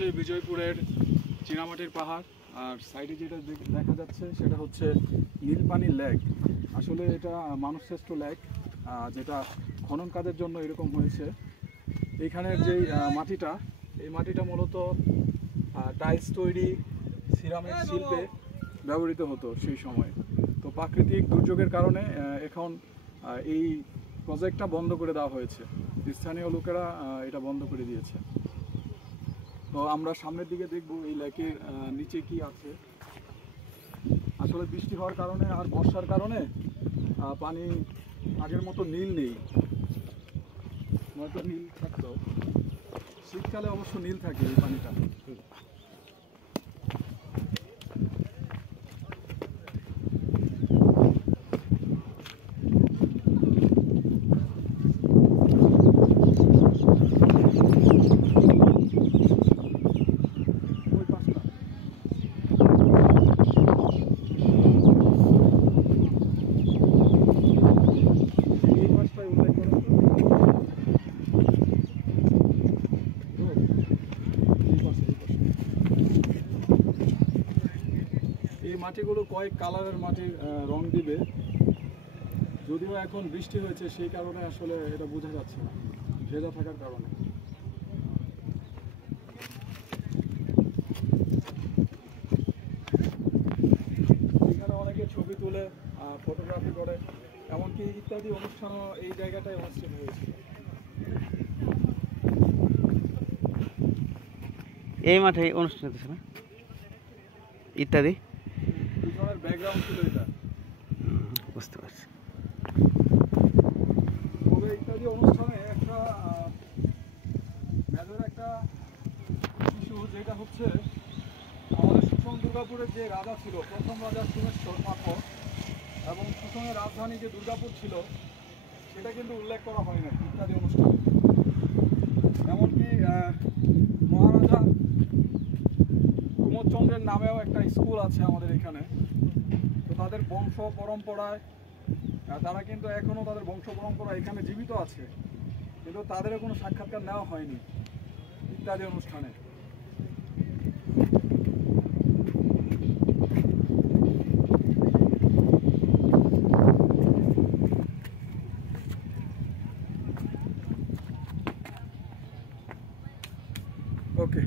হচ্ছে বিজয়পুরের চীনামাটির পাহাড়, আর সাইডে যেটা দেখা যাচ্ছে সেটা হচ্ছে নীলপানি লেক। আসলে এটা মানবশ্রেষ্ঠ লেক, যেটা খনন কাজের জন্য এরকম হয়েছে। এইখানের যেই মাটিটা, এই মাটিটা মূলত টাইলস তৈরি, সিরামিক শিল্পে ব্যবহৃত হতো সেই সময়। তো প্রাকৃতিক দুর্যোগের কারণে এখন এই প্রজেক্টটা বন্ধ করে দেওয়া হয়েছে, স্থানীয় লোকেরা এটা বন্ধ করে দিয়েছে। তো আমরা সামনের দিকে দেখব এই লেকের নিচে কি আছে। আসলে বৃষ্টি হওয়ার কারণে আর বর্ষার কারণে পানি আগের মতো নীল নেই, নয়তো নীল থাকতো। শীতকালে অবশ্য নীল থাকে এই পানিটা। এই মাটিগুলো কয়েক কালারের মাটির রং দিবে, যদিও এখন বৃষ্টি হয়েছে সেই কারণে আসলে এটা বোঝা যাচ্ছে না, ভেজা থাকার কারণে। এখানে অনেকে ছবি তুলে, ফটোগ্রাফি করে, এমনকি ইত্যাদি অনুষ্ঠানও এই জায়গাটায় অনুষ্ঠিত হয়েছে। এই মাঠে অনুষ্ঠান হতেছে না ইত্যাদি পিছনের ব্যাকগ্রাউন্ড ছিল এটা, বুঝতে পারছি। তবে ইত্যাদি অনুষ্ঠানে একটা মেজর একটা ইস্যু, যেটা হচ্ছে আমাদের সুষম দুর্গাপুরের যে রাজা ছিল, প্রথম রাজা সোমেশ্বর পাথর, এবং সুষমের রাজধানী যে দুর্গাপুর ছিল সেটা কিন্তু উল্লেখ করা হয় না ইত্যাদি অনুষ্ঠানে। এমনকি মহারাজা কুমোদচন্দ্রের নামেও একটা স্কুল আছে আমাদের এখানে। তো তাদের বংশ পরম্পরায় তারা কিন্তু এখনও তাদের বংশ পরম্পরা এখানে জীবিত আছে, কিন্তু তাদেরও কোনো সাক্ষাৎকার নেওয়া হয়নি ইত্যাদি অনুষ্ঠানে। ওকে।